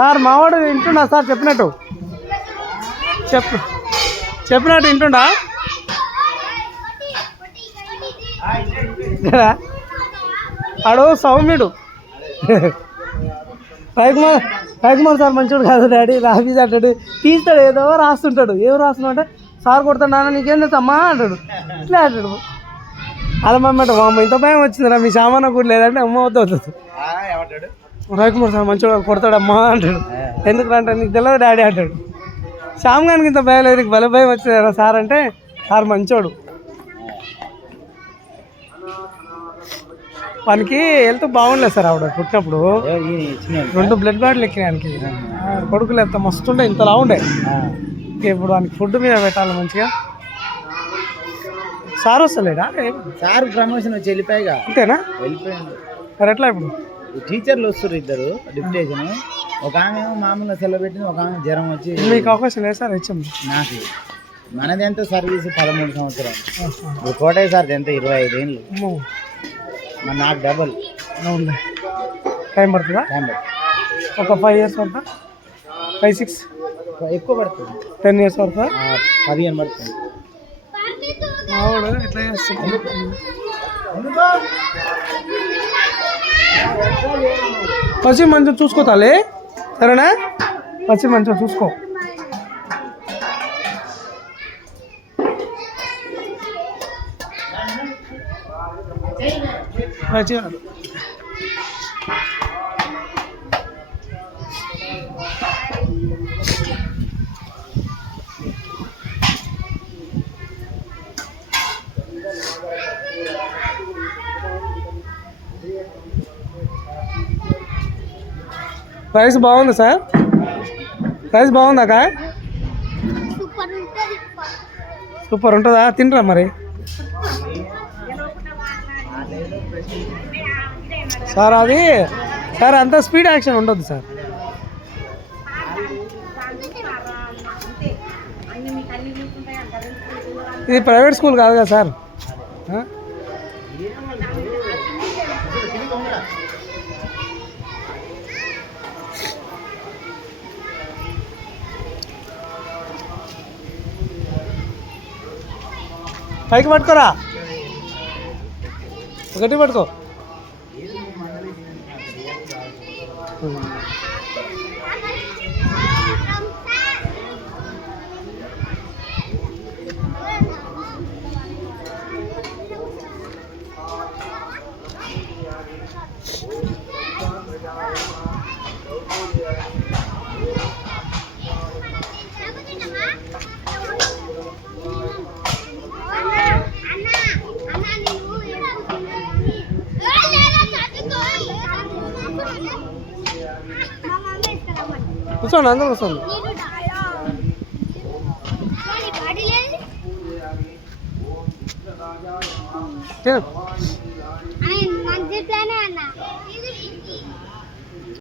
sir మావాడు వింటుండా sir చెప్పినట్టు చెప్పినట్టు వింటుండా ఆడు సౌమ్యుడు రవికుమార్ సార్ మంచోడు కాదు డాడీ రాఫీజ్ అంటాడు తీస్తాడు ఏదో రాస్తుంటాడు ఏదో రాస్తున్నావు అంటే సార్ కొడతాడు నాన్న నీకేం తెచ్చమ్మా అంటాడు ఇట్లా అంటాడు అలా మమ్మట అమ్మ ఇంత భయం వచ్చిందిరా మీ సామాన్ కూడా లేదంటే అమ్మ వద్దు రవికుమార్ సార్ మంచోడు కొడతాడమ్మా అంటాడు ఎందుకు అంటే నీకు తెలియదు డాడీ అంటాడు శ్యామ్ గారికి ఇంత భయం లేదు నీకు భలే భయం వచ్చిందిరా సార్ అంటే సార్ మంచోడు వానికి హెల్త్ బాగుండలేదు సార్ ఆవిడ పుట్టినప్పుడు 2 బ్లడ్ బాటిల్ ఎక్కినానికి కొడుకులు ఎంత మస్తుండే ఇంతలా ఉండే ఇప్పుడు వానికి ఫుడ్ మీద పెట్టాలి మంచిగా సార్ వస్తలేడా సార్ ప్రమోషన్ వచ్చి వెళ్ళిపోయాగా అంతేనా వెళ్ళిపోయాడు మరి ఎట్లా ఇప్పుడు టీచర్లు వస్తారు ఇద్దరు డిప్యుటేషన్ ఒక ఆమె మామూలుగా సెలవు పెట్టింది ఒక ఆమె జ్వరం వచ్చి మీకు అవకాశం లేదు సార్ హెచ్ఎం నాకు మనది ఎంత సర్వీస్ 13 సంవత్సరాలు ఇప్పుడు కోటయ్య సార్ ఎంత 25 ఏళ్ళు మరి నాకు డబల్ టైం పడుతుందా ఒక 5 years పడుతుందా 5-6 ఎక్కువ పడుతుంది 10 years పడుతుందా 15 పడుతుంది ఎట్లా చేస్తుంది పచ్చి మంచిగా చూసుకోతాలే సరేనా పచ్చి మంచిగా చూసుకో మంచిగా ప్రైస్ బాగుంది సార్ ప్రైస్ బాగుందా కా సూపర్ ఉంటుందా తినరా మరి సార్ అది సార్ అంత స్పీడ్ యాక్షన్ ఉండదు సార్ ఇది ప్రైవేట్ స్కూల్ కాదు కదా సార్ పైకి పట్టుకోరా గట్టి పట్టుకో కూర్చోండి అందరూ కూర్చోండి